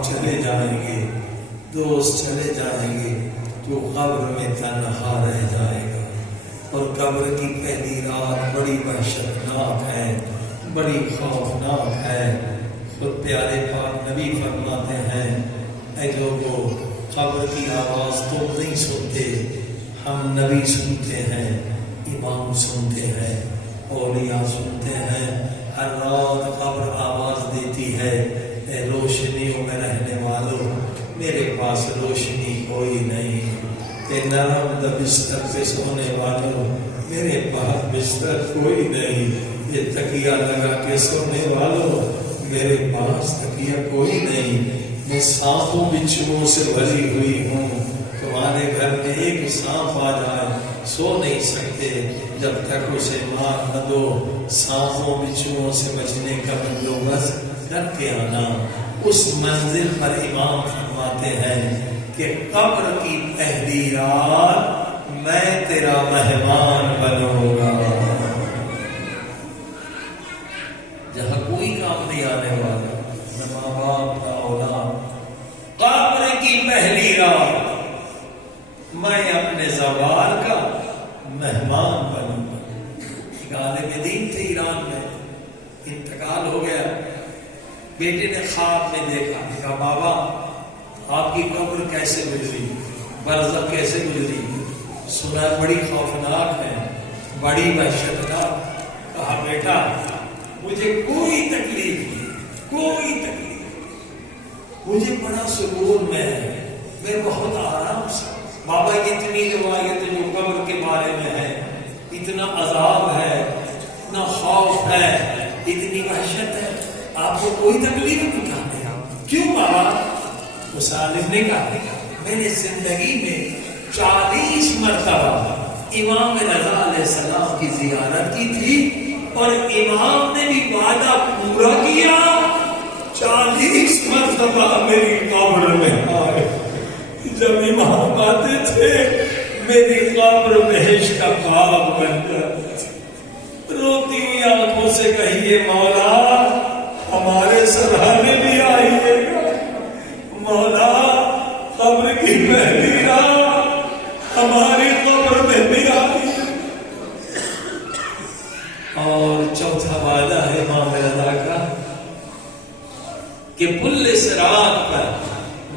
احباب چلے جائیں گے، دوست چلے جائیں گے، تو قبر میں تنہا رہ جائے گا۔ اور قبر کی پہلی رات بڑی وحشتناک ہے، بڑی خوفناک ہے۔ خود پیارے پاک نبی فرماتے ہیں، اے لوگوں، قبر کی آواز تم نہیں سنتے، ہم نبی سنتے ہیں، امام سنتے ہیں، اولیاء سنتے ہیں۔ ہر رات قبر آواز دیتی ہے، اے روشنیوں میں رہنے والوں، میرے پاس روشنی کوئی نہیں۔ اے نرم بستر پہ سونے والوں، میرے پاس بستر کوئی نہیں۔ یہ تکیہ لگا کے سونے والوں، میرے پاس تکیہ کوئی نہیں۔ میں سانپوں بچھوؤں سے بھری ہوئی ہوں، تمہارے گھر میں ایک سانپ آ جائے سو نہیں سکتے جب تک اسے مار نہ دو۔ سانپوں بچھوؤں سے بچنے کا بندوبست کر کے آنا۔ اس منزل پر امام فرماتے ہیں کہ قبر کی پہلی رات میں تیرا مہمان بنوں گا، جہاں کوئی کام نہیں آنے والا، نہ ماں باپ نہ اولاد۔ قبر کی پہلی رات میں اپنے زوال کا مہمان بنوں گا۔ ایک عالم دین تھے ایران میں، انتقال ہو گیا، بیٹے نے خواب میں دیکھا، کہا بابا آپ کی قبر کیسے گزری، برزخ کیسے گزری؟ سنا بڑی خوفناک ہے، بڑی وحشتناک۔ کہا بیٹا مجھے کوئی تکلیف نہیں، کوئی تکلیف، مجھے بڑا سکون میں ہے، میں بہت آرام سے۔ بابا اتنی روایت جو قبر کے بارے میں ہے، اتنا عذاب ہے، اتنا خوف ہے، اتنی وحشت ہے، آپ کو کوئی تکلیف نہیں کہتے؟ کیوں بابا؟ تو سالم نے کہا میں نے زندگی میں 40 مرتبہ امام رضا علیہ السلام کی زیارت کی تھی، اور امام نے بھی وعدہ پورا کیا، 40 مرتبہ میری قبر میں آئے۔ جب امام آتے تھے میری قبر بہشت کا باغ بن جاتا تھا۔ روتی ہوئی آنکھوں سے کہیے مولا ہمارے سراہنے بھی آئیے گا، مولا قبر کی پہلی رات ہماری قبر میں بھی آئی۔ اور چوتھا وعدہ ہے امام رضا کا کہ پل صراط پر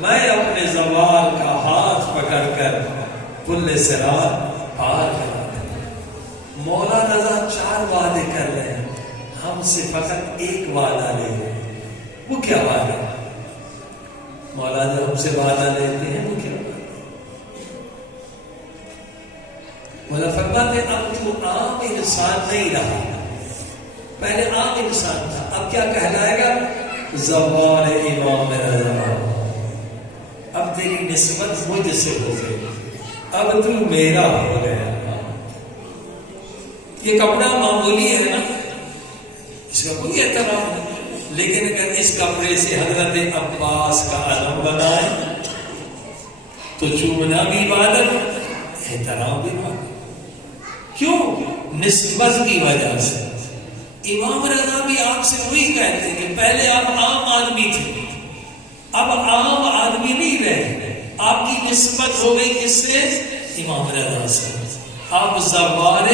میں اپنے زوال کا ہاتھ پکڑ کر پل صراط پار کرا دوں۔ مولا رضا 4 وعدے کر رہے ہیں، ہم سے فقط ایک وعدہ لے لیں۔ وہ کیا وعدہ؟ مولا جب ہم سے وعدہ لیتے ہیں وہ کیا وعدہ؟ مولا فرماتے ہیں اب تو عام انسان نہیں رہا، پہلے عام انسان تھا، اب کیا کہلائے گا؟ زوال امام رضا۔ اب تیری نسبت مجھ سے ہو گئی، اب تو میرا ہو گیا۔ یہ کپڑا معمولی ہے نا، اس کا کوئی احترام نہیں، لیکن اگر اس کپڑے سے حضرت عباس کا علم بنائے تو چومنا بھی عبادت، احترام بھی عبادت۔ کیوں؟ نسبت کی وجہ سے۔ امام رضا بھی آپ سے وہی کہتے ہیں کہ پہلے آپ عام آدمی تھے، اب عام آدمی نہیں رہے، آپ کی نسبت ہو گئی کس سے؟ امام رضا سے۔ آپ زوار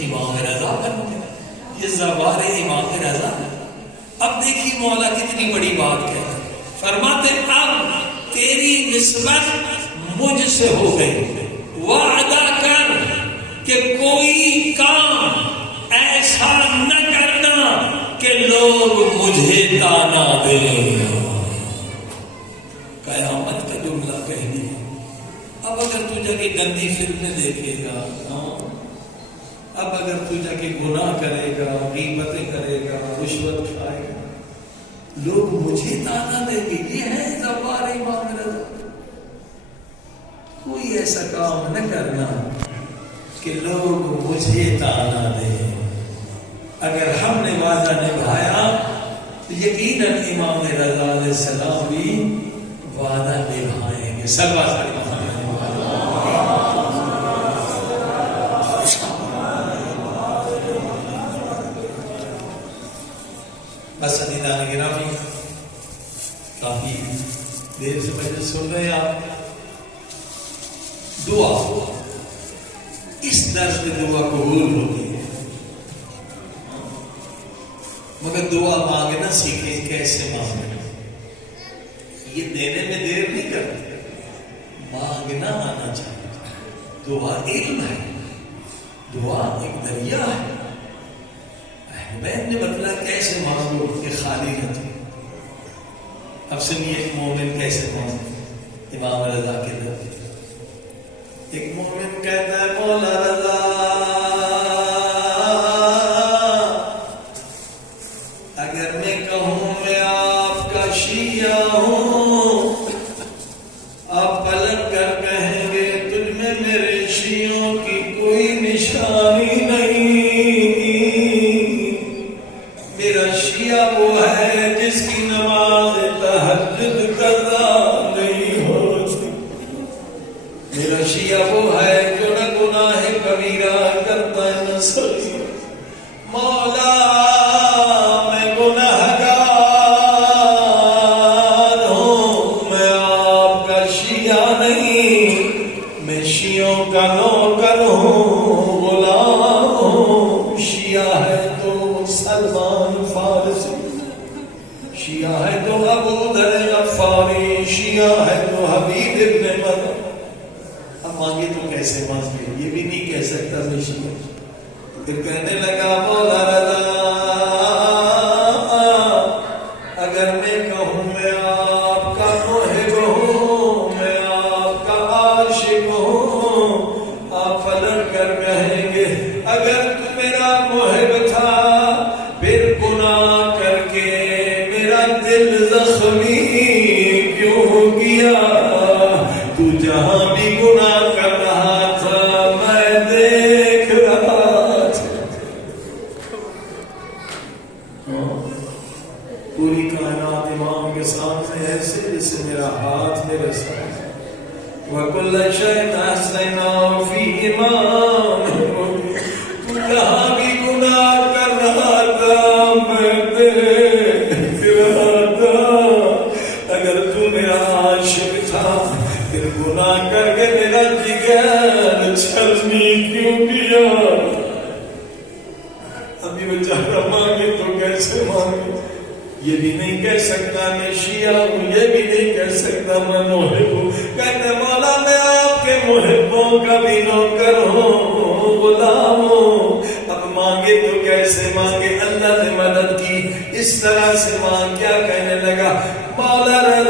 امام رضا بن گئے، یہ زوار امام رضا۔ اب دیکھیے مولا کتنی بڑی بات کہتے ہیں، فرماتے اب تیری نسبت مجھ سے ہو گئی، وعدہ کر کہ کوئی کام ایسا نہ کرنا کہ لوگ مجھے تانا دیں۔ قیامت کا جملہ کہہ دیا۔ اب اگر تو جا کے گندی فلمیں دیکھے گا، اب اگر تو جا کے گناہ کرے گا، غیبتیں کرے گا، رشوت کھائے گا، لوگ مجھے تانا دیں گے۔ یہ ہے زوال امام رضا۔ کوئی ایسا کام نہ کرنا کہ لوگ مجھے تانا دیں۔ اگر ہم نے وعدہ نبھایا تو یقیناً امام رضا علیہ السلام بھی وعدہ نبھائیں گے۔ سب بس عزیزان گرامی، کافی دیر سے مجھے سن رہے ہیں آپ. دعا اس درس میں دعا قبول ہوتی ہے، مگر دعا مانگنا سیکھیں کیسے مانگنا. یہ دینے میں دیر نہیں کرتے، مانگنا آنا چاہیے. دعا علم ہے، دعا ایک دریا ہے. میں نے بتلا کیسے مانگو کہ خالی نہ تھی. اب سنیے ایک مومن کیسے مانگے. امام رضا کے در ایک مومن کہتا ہے مولا رضا اگر میں کہوں میں آپ کا شیعہ ہوں، آپ پلٹ کر کہیں گے تجھ میں میرے شیعوں کی کوئی نشانی نہیں. میرا شیعہ وہ ہے جس کی نماز تہجد قضا نہیں ہوتی. میرا شیعہ وہ ہے جو نہ گناہ کبیرہ کرتا ہے نہ صغیرہ. مولا میں گنہگار ہوں، میں آپ کا شیعہ نہیں، میں شیعوں کا نوکر ہوں، غلام ہوں. شیعہ ہے تو سلمان فارسی، شیعہ ہے تو ابو ذر غفاری، شیعہ ہے تو حبیب ابن مدن. اب مانگے تو کیسے مانگے، یہ بھی نہیں کہہ سکتا میں شیعہ. پھر کہنے لگا مولا رضا اگر میں کہوں میں آپ کا محب ہوں، میں آپ کا عاشق ہوں، آپ پلٹ کر کہیں گے اگر تو میرا محب تھا پھر گناہ کر کے میرا دل زخمی کیوں کیا. تو جہاں بھی گناہ کر رہا تھا میں دیکھ رہا تھا. پوری کائنات امام کے سامنے ایسے جیسے میرا ہاتھ میرے ساتھ. وَكُلَّ شَيْءٍ أَحْصَيْنَاهُ فِي إِمَامٍ. تو جہاں بھی گناہ کر رہا تھا میں دیکھ رہا تھا. اگر تو میرا عاشق تھا پھر گناہ کر کے میرا جگر چھلنی کیوں کیا. ابھی بیچارہ مانگے تو کیسے مانگے. یہ بھی نہیں کہہ سکتا میں شیعہ ہوں، یہ بھی نہیں کہہ سکتا میں محب ہوں. کہتے مولا میں آپ کے محبوں کا بھی نوکر ہوں، غلام ہوں. اب مانگے تو کیسے مانگے. اللہ نے مدد کی، اس طرح سے مانگ. کیا کہنے لگا مولا رضا